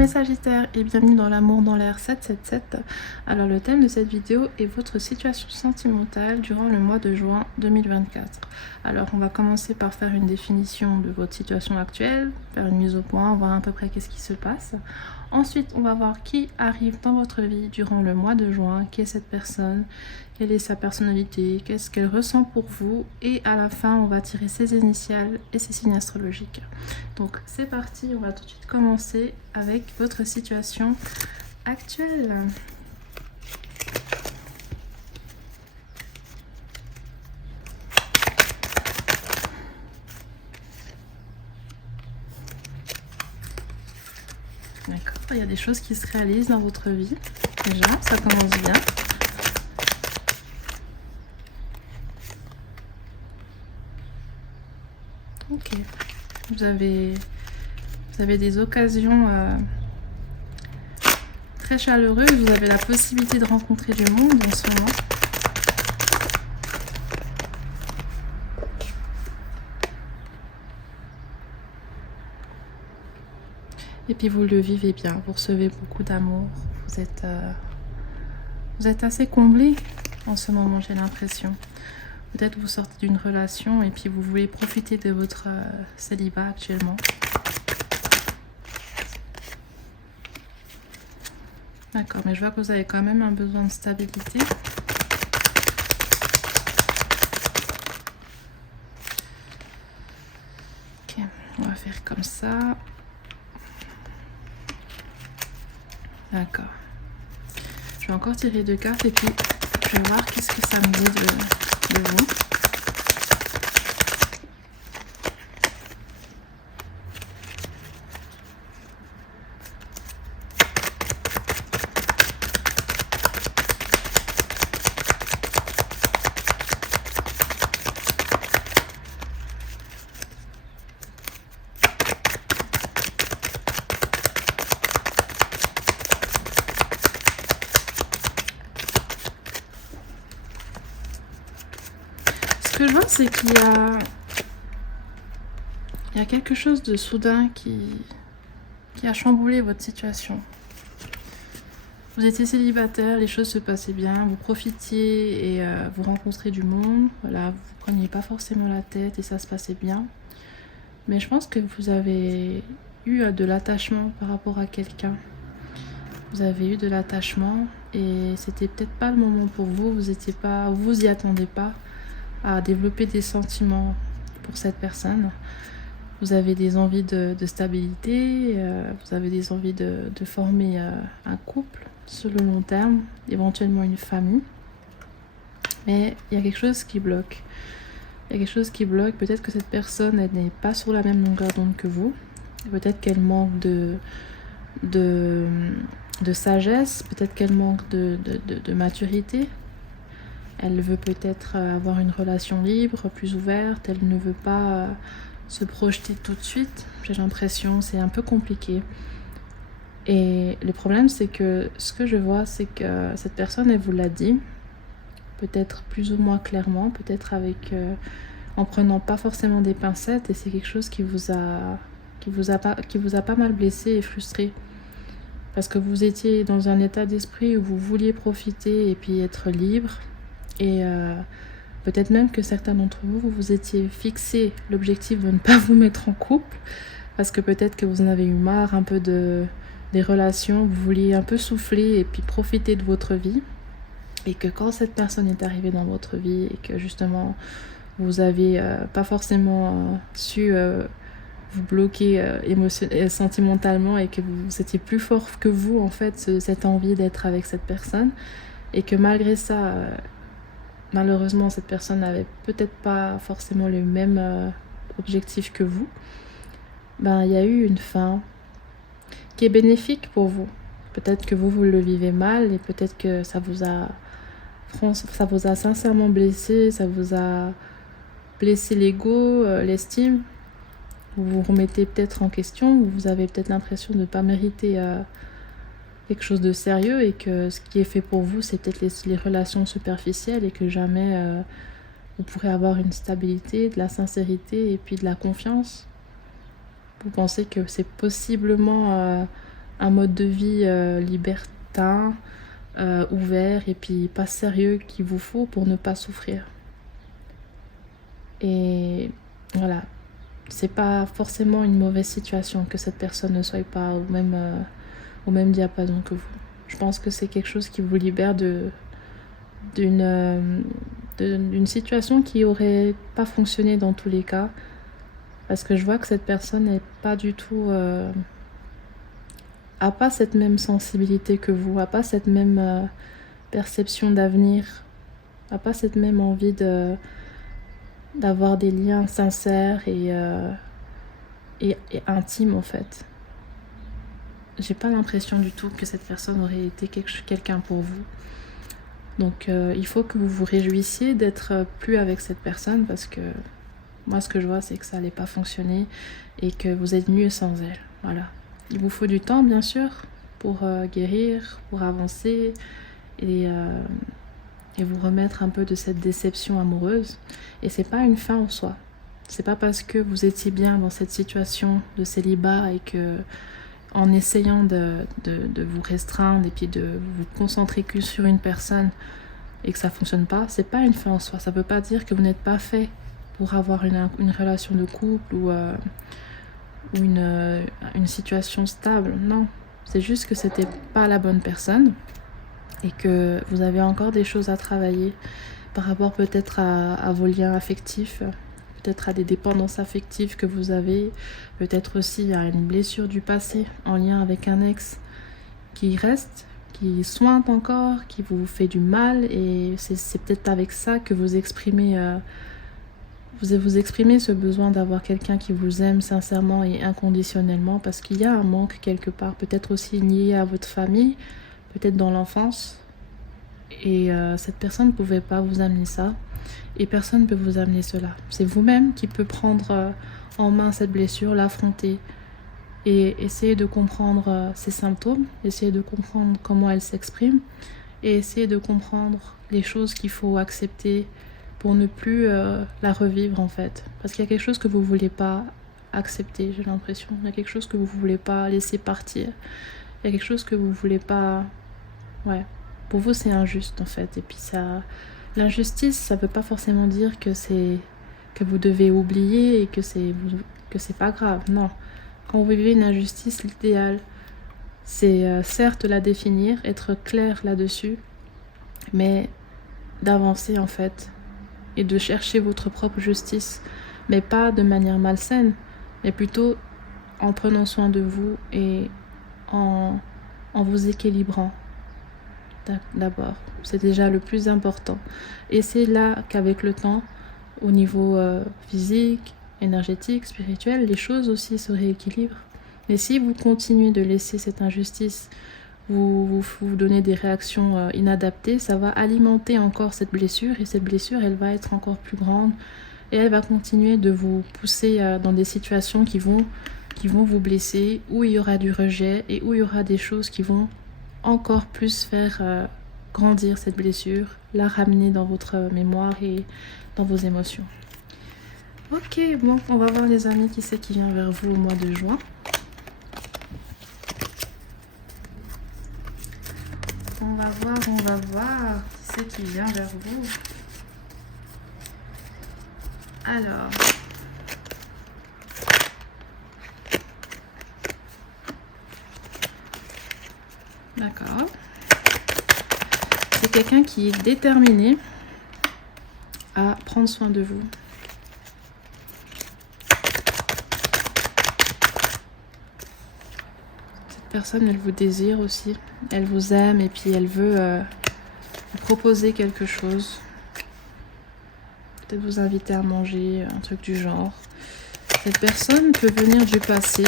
mes Sagittaires et bienvenue dans l'amour dans l'air 777. Alors le thème de cette vidéo est votre situation sentimentale durant le mois de juin 2024. Alors on va commencer par faire une définition de votre situation actuelle, faire une mise au point, voir à peu près qu'est-ce qui se passe. Ensuite on va voir qui arrive dans votre vie durant le mois de juin, qui est cette personne, quelle est sa personnalité, qu'est-ce qu'elle ressent pour vous, et à la fin on va tirer ses initiales et ses signes astrologiques. Donc c'est parti, on va tout de suite commencer avec votre situation actuelle. D'accord, il y a des choses qui se réalisent dans votre vie. Déjà, ça commence bien. Ok, vous avez des occasions très chaleureuses, vous avez la possibilité de rencontrer du monde en ce moment. Et puis vous le vivez bien, vous recevez beaucoup d'amour, vous êtes assez comblé en ce moment, j'ai l'impression. Peut-être vous sortez d'une relation et puis vous voulez profiter de votre célibat actuellement. D'accord, mais je vois que vous avez quand même un besoin de stabilité. Ok, on va faire comme ça. D'accord. Je vais encore tirer 2 cartes et puis je vais voir qu'est-ce que ça me dit de vous. Ce que je vois, c'est qu'il y a quelque chose de soudain qui a chamboulé votre situation. Vous étiez célibataire, les choses se passaient bien, vous profitiez et vous rencontrez du monde. Voilà, vous ne preniez pas forcément la tête et ça se passait bien. Mais je pense que vous avez eu de l'attachement par rapport à quelqu'un. Vous avez eu de l'attachement et c'était peut-être pas le moment pour vous. Vous y attendez pas à développer des sentiments pour cette personne. Vous avez des envies de stabilité, vous avez des envies de former un couple sur le long terme, éventuellement une famille. Mais il y a quelque chose qui bloque. Il y a quelque chose qui bloque. Peut-être que cette personne, elle n'est pas sur la même longueur d'onde que vous. Peut-être qu'elle manque de sagesse. Peut-être qu'elle manque de maturité. Elle veut peut-être avoir une relation libre, plus ouverte. Elle ne veut pas se projeter tout de suite. J'ai l'impression, c'est un peu compliqué. Et le problème, c'est que ce que je vois, c'est que cette personne, elle vous l'a dit. Peut-être plus ou moins clairement, peut-être avec en prenant pas forcément des pincettes. Et c'est quelque chose qui vous a pas mal blessé et frustré. Parce que vous étiez dans un état d'esprit où vous vouliez profiter et puis être libre. Et peut-être même que certains d'entre vous, vous étiez fixé l'objectif de ne pas vous mettre en couple. Parce que peut-être que vous en avez eu marre un peu des relations. Vous vouliez un peu souffler et puis profiter de votre vie. Et que quand cette personne est arrivée dans votre vie et que justement vous avez pas forcément su vous bloquer sentimentalement et que vous étiez plus fort que vous en fait, cette envie d'être avec cette personne, et que malgré ça malheureusement cette personne n'avait peut-être pas forcément le même objectif que vous, ben il y a eu une fin qui est bénéfique pour vous. Peut-être que vous le vivez mal et peut-être que ça vous a sincèrement blessé, ça vous a blessé l'ego, l'estime. Vous vous remettez peut-être en question, vous avez peut-être l'impression de ne pas mériter quelque chose de sérieux et que ce qui est fait pour vous, c'est peut-être les relations superficielles et que jamais vous pourrez avoir une stabilité, de la sincérité et puis de la confiance. Vous pensez que c'est possiblement un mode de vie libertin, ouvert et puis pas sérieux qu'il vous faut pour ne pas souffrir. Et voilà, c'est pas forcément une mauvaise situation que cette personne ne soit pas au même diapason que vous. Je pense que c'est quelque chose qui vous libère d'une situation qui aurait pas fonctionné dans tous les cas, parce que je vois que cette personne n'est pas du tout a pas cette même sensibilité que vous, a pas cette même perception d'avenir, a pas cette même envie d'avoir des liens sincères et intimes en fait. J'ai pas l'impression du tout que cette personne aurait été quelqu'un pour vous. Donc il faut que vous vous réjouissiez d'être plus avec cette personne, parce que moi ce que je vois c'est que ça n'allait pas fonctionner et que vous êtes mieux sans elle. Voilà. Il vous faut du temps bien sûr pour guérir, pour avancer et vous remettre un peu de cette déception amoureuse. Et c'est pas une fin en soi. C'est pas parce que vous étiez bien dans cette situation de célibat et que en essayant de vous restreindre et puis de vous concentrer que sur une personne et que ça fonctionne pas, c'est pas une fin en soi. Ça veut pas dire que vous n'êtes pas fait pour avoir une relation de couple ou une situation stable. Non, c'est juste que c'était pas la bonne personne et que vous avez encore des choses à travailler par rapport peut-être à vos liens affectifs, peut-être à des dépendances affectives que vous avez, peut-être aussi à une blessure du passé en lien avec un ex qui reste, qui sointe encore, qui vous fait du mal, et c'est peut-être avec ça que vous exprimez ce besoin d'avoir quelqu'un qui vous aime sincèrement et inconditionnellement, parce qu'il y a un manque quelque part, peut-être aussi lié à votre famille, peut-être dans l'enfance, et cette personne ne pouvait pas vous amener ça, et personne ne peut vous amener cela. C'est vous-même qui peut prendre en main cette blessure, l'affronter, et essayer de comprendre ses symptômes, essayer de comprendre comment elle s'exprime, et essayer de comprendre les choses qu'il faut accepter pour ne plus la revivre en fait. Parce qu'il y a quelque chose que vous ne voulez pas accepter, j'ai l'impression. Il y a quelque chose que vous ne voulez pas laisser partir. Il y a quelque chose que vous ne voulez pas... Ouais, pour vous c'est injuste en fait. Et puis ça... L'injustice, ça ne veut pas forcément dire que vous devez oublier et que c'est pas grave. Non. Quand vous vivez une injustice, l'idéal, c'est certes la définir, être clair là-dessus, mais d'avancer en fait et de chercher votre propre justice, mais pas de manière malsaine, mais plutôt en prenant soin de vous et en vous équilibrant d'abord. C'est déjà le plus important. Et c'est là qu'avec le temps, au niveau physique, énergétique, spirituel, les choses aussi se rééquilibrent. Mais si vous continuez de laisser cette injustice vous donner des réactions inadaptées, ça va alimenter encore cette blessure, et cette blessure, elle va être encore plus grande et elle va continuer de vous pousser dans des situations qui vont vous blesser, où il y aura du rejet et où il y aura des choses qui vont encore plus faire grandir cette blessure, la ramener dans votre mémoire et dans vos émotions. Ok, bon, on va voir les amis qui c'est qui vient vers vous au mois de juin. On va voir qui c'est qui vient vers vous. Alors, d'accord. C'est quelqu'un qui est déterminé à prendre soin de vous. Cette personne, elle vous désire aussi. Elle vous aime et puis elle veut vous proposer quelque chose. Peut-être vous inviter à manger, un truc du genre. Cette personne peut venir du passé.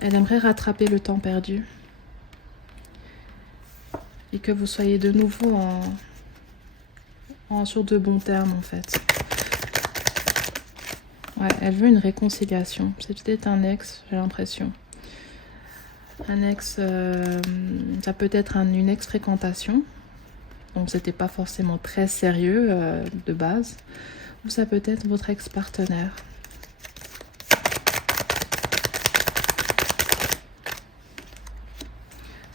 Elle aimerait rattraper le temps perdu. Et que vous soyez de nouveau sur de bons termes en fait. Ouais, elle veut une réconciliation. C'est peut-être un ex, j'ai l'impression. Un ex, ça peut être une ex-fréquentation. Donc c'était pas forcément très sérieux de base. Ou ça peut être votre ex-partenaire.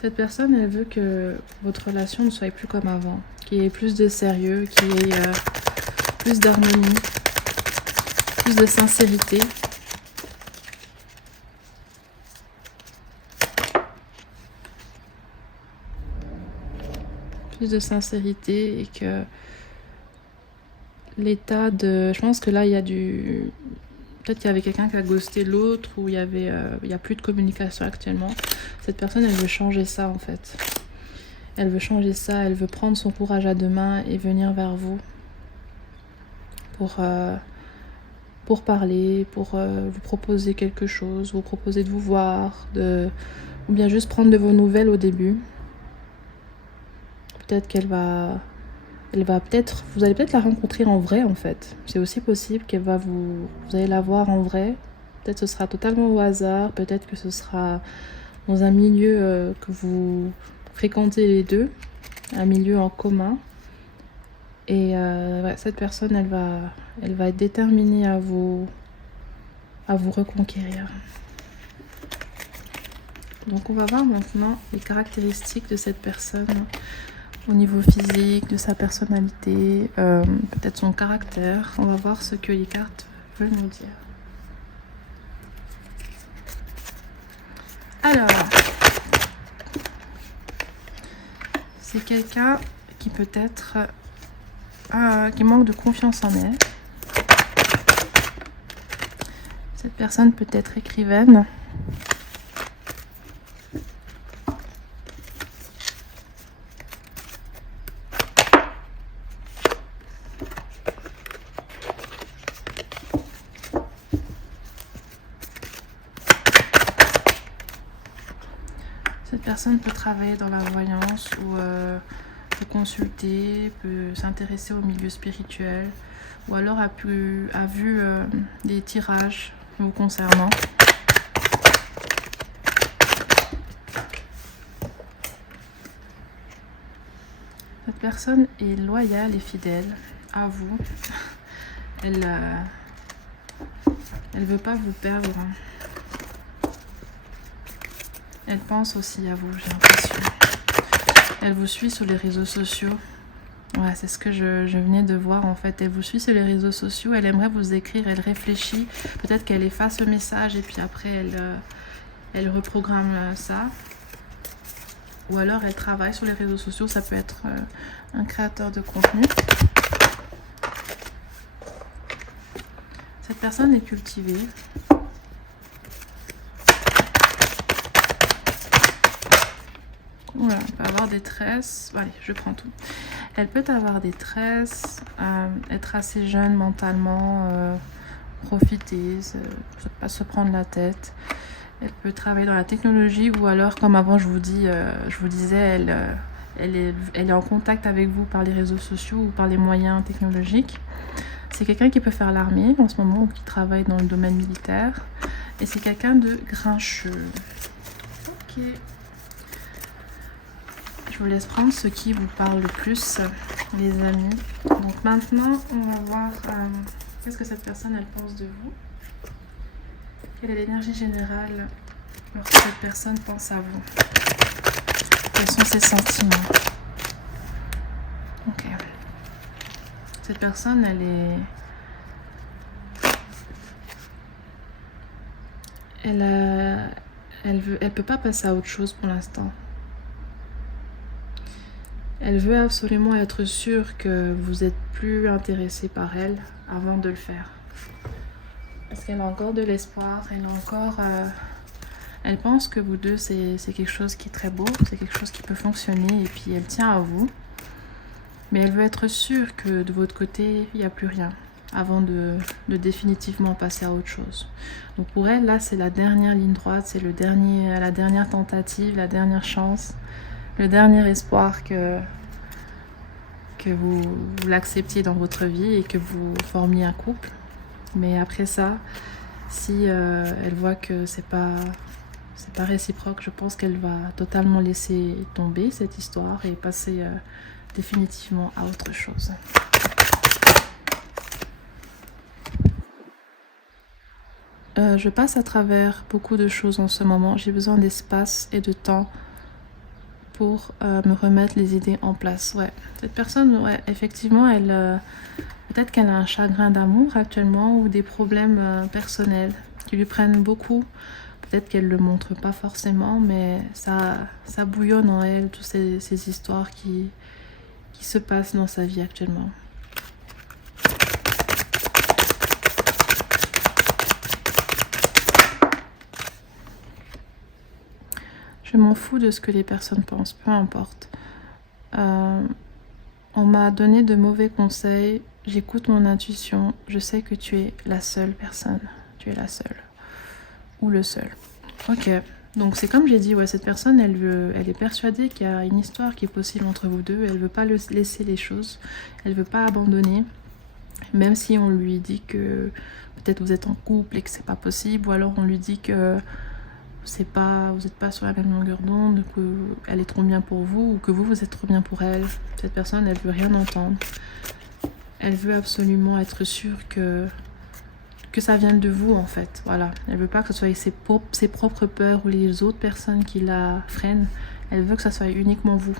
Cette personne, elle veut que votre relation ne soit plus comme avant, qu'il y ait plus de sérieux, qu'il y ait plus d'harmonie, plus de sincérité. Plus de sincérité et que l'état de... Je pense que là, il y a du... Peut-être qu'il y avait quelqu'un qui a ghosté l'autre ou il y a plus de communication actuellement. Cette personne, elle veut changer ça en fait. Elle veut changer ça, elle veut prendre son courage à deux mains et venir vers vous pour parler, pour vous proposer quelque chose, vous proposer de vous voir, ou bien juste prendre de vos nouvelles au début. Peut-être qu'elle va... vous allez peut-être la rencontrer en vrai en fait. C'est aussi possible qu'elle va vous allez la voir en vrai. Peut-être que ce sera totalement au hasard, peut-être que ce sera dans un milieu que vous fréquentez les deux, un milieu en commun. Et ouais, cette personne, elle va être déterminée à vous reconquérir. Donc on va voir maintenant les caractéristiques de cette personne. Au niveau physique, de sa personnalité, peut-être son caractère. On va voir ce que les cartes veulent nous dire. Alors, c'est quelqu'un qui peut-être qui manque de confiance en elle. Cette personne peut être écrivaine. Cette personne peut travailler dans la voyance ou peut consulter, peut s'intéresser au milieu spirituel ou alors a vu des tirages vous concernant. Cette personne est loyale et fidèle à vous. Elle veut pas vous perdre. Elle pense aussi à vous, j'ai l'impression. Elle vous suit sur les réseaux sociaux. Ouais, c'est ce que je venais de voir en fait. Elle vous suit sur les réseaux sociaux, elle aimerait vous écrire, elle réfléchit. Peut-être qu'elle efface le message et puis après elle reprogramme ça. Ou alors elle travaille sur les réseaux sociaux, ça peut être un créateur de contenu. Cette personne est cultivée. Voilà, elle peut avoir des tresses. Allez, je prends tout. Elle peut avoir des tresses, être assez jeune mentalement, profiter, pas se prendre la tête. Elle peut travailler dans la technologie ou alors, comme avant je vous disais, elle est en contact avec vous par les réseaux sociaux ou par les moyens technologiques. C'est quelqu'un qui peut faire l'armée en ce moment ou qui travaille dans le domaine militaire. Et c'est quelqu'un de grincheux. Ok. Je vous laisse prendre ce qui vous parle le plus, les amis. Donc maintenant, on va voir qu'est-ce que cette personne elle pense de vous. Quelle est l'énergie générale lorsque cette personne pense à vous? Quels sont ses sentiments? Ok. Cette personne, elle peut pas passer à autre chose pour l'instant. Elle veut absolument être sûre que vous êtes plus intéressé par elle avant de le faire. Parce qu'elle a encore de l'espoir, elle pense que vous deux, c'est quelque chose qui est très beau, c'est quelque chose qui peut fonctionner et puis elle tient à vous. Mais elle veut être sûre que de votre côté, il n'y a plus rien avant de définitivement passer à autre chose. Donc pour elle, là, c'est la dernière ligne droite, c'est la dernière tentative, la dernière chance, le dernier espoir que vous l'acceptiez dans votre vie et que vous formiez un couple. Mais après ça, si elle voit que c'est pas réciproque, je pense qu'elle va totalement laisser tomber cette histoire et passer définitivement à autre chose. Je passe à travers beaucoup de choses en ce moment. J'ai besoin d'espace et de temps pour me remettre les idées en place. Ouais, cette personne, ouais, effectivement, peut-être qu'elle a un chagrin d'amour actuellement ou des problèmes personnels qui lui prennent beaucoup. Peut-être qu'elle ne le montre pas forcément, mais ça bouillonne en elle, toutes ces histoires qui se passent dans sa vie actuellement. Je m'en fous de ce que les personnes pensent, peu importe. On m'a donné de mauvais conseils, j'écoute mon intuition, je sais que tu es la seule personne. Tu es la seule. Ou le seul. Ok, donc c'est comme j'ai dit, ouais, cette personne, elle est persuadée qu'il y a une histoire qui est possible entre vous deux, elle veut pas laisser les choses, elle veut pas abandonner, même si on lui dit que peut-être vous êtes en couple et que c'est pas possible, ou alors on lui dit que vous n'êtes pas sur la même longueur d'onde, qu'elle est trop bien pour vous, ou que vous êtes trop bien pour elle. Cette personne, elle veut rien entendre. Elle veut absolument être sûre que ça vienne de vous, en fait. Voilà. Elle veut pas que ce soit ses propres peurs ou les autres personnes qui la freinent. Elle veut que ça soit uniquement vous.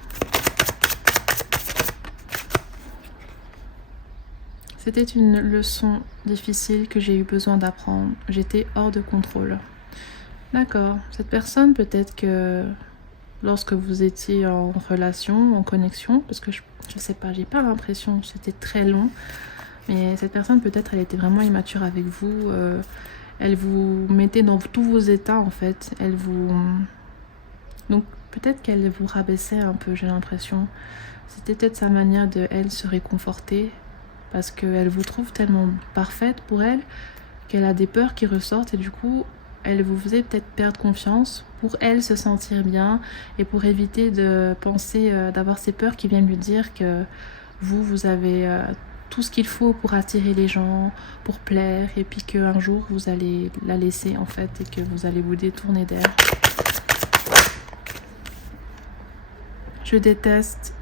C'était une leçon difficile que j'ai eu besoin d'apprendre. J'étais hors de contrôle. D'accord. Cette personne, peut-être que lorsque vous étiez en relation, en connexion, parce que je sais pas, j'ai pas l'impression, c'était très long, mais cette personne, peut-être, elle était vraiment immature avec vous. Elle vous mettait dans tous vos états, en fait. Donc, peut-être qu'elle vous rabaissait un peu, j'ai l'impression. C'était peut-être sa manière de, elle, se réconforter, parce qu'elle vous trouve tellement parfaite pour elle, qu'elle a des peurs qui ressortent, et du coup, elle vous faisait peut-être perdre confiance pour elle se sentir bien et pour éviter de penser, d'avoir ces peurs qui viennent lui dire que vous avez tout ce qu'il faut pour attirer les gens, pour plaire, et puis qu'un jour vous allez la laisser en fait et que vous allez vous détourner d'elle. Je déteste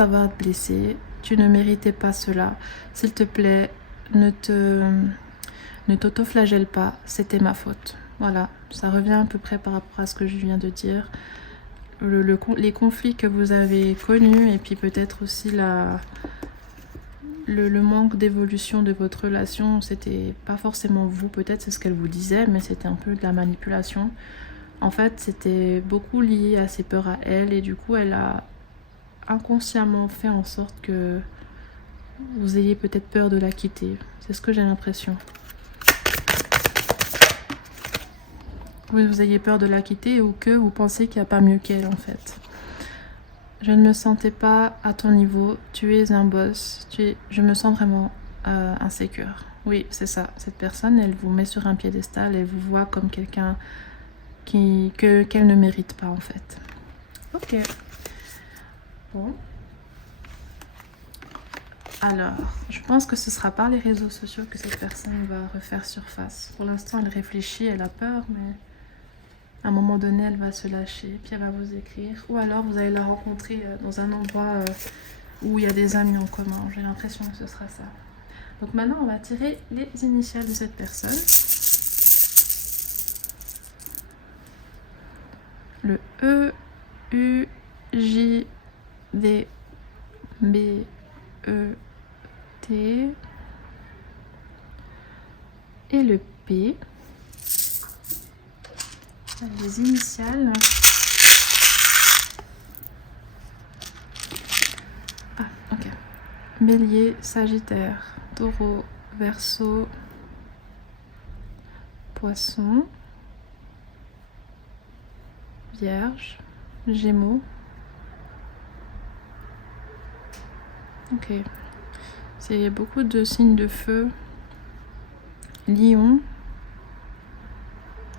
avoir blessé. Tu ne méritais pas cela. S'il te plaît, ne t'autoflagelle pas, c'était ma faute. Voilà, ça revient à peu près par rapport à ce que je viens de dire. Les conflits que vous avez connus et puis peut-être aussi le manque d'évolution de votre relation, c'était pas forcément vous, peut-être c'est ce qu'elle vous disait, mais c'était un peu de la manipulation. En fait, c'était beaucoup lié à ses peurs à elle et du coup, elle a inconsciemment fait en sorte que vous ayez peut-être peur de la quitter. C'est ce que j'ai l'impression. Oui, vous ayez peur de la quitter ou que vous pensez qu'il n'y a pas mieux qu'elle en fait. Je ne me sentais pas à ton niveau, tu es un boss, je me sens vraiment insécure. Oui, c'est ça, cette personne, elle vous met sur un piédestal, elle vous voit comme quelqu'un qu'elle ne mérite pas en fait. Ok. Bon. Alors, je pense que ce sera par les réseaux sociaux que cette personne va refaire surface. Pour l'instant, elle réfléchit, elle a peur, mais à un moment donné, elle va se lâcher, puis elle va vous écrire. Ou alors, vous allez la rencontrer dans un endroit où il y a des amis en commun. J'ai l'impression que ce sera ça. Donc maintenant, on va tirer les initiales de cette personne. Le E, U, J, D, B, E, T et le P. Les initiales. Ah, ok. Bélier, Sagittaire, Taureau, Verseau, Poisson, Vierge, Gémeaux. Ok. C'est beaucoup de signes de feu. Lion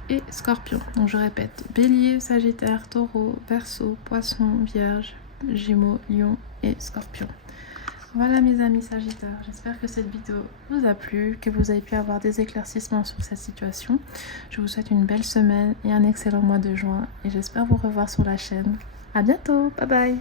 et Scorpion. Donc je répète, Bélier, Sagittaire, Taureau, Verseau, Poisson, Vierge, Gémeaux, Lion et Scorpion. Voilà mes amis Sagittaires, j'espère que cette vidéo vous a plu, que vous avez pu avoir des éclaircissements sur cette situation. Je vous souhaite une belle semaine et un excellent mois de juin et j'espère vous revoir sur la chaîne. À bientôt, bye bye.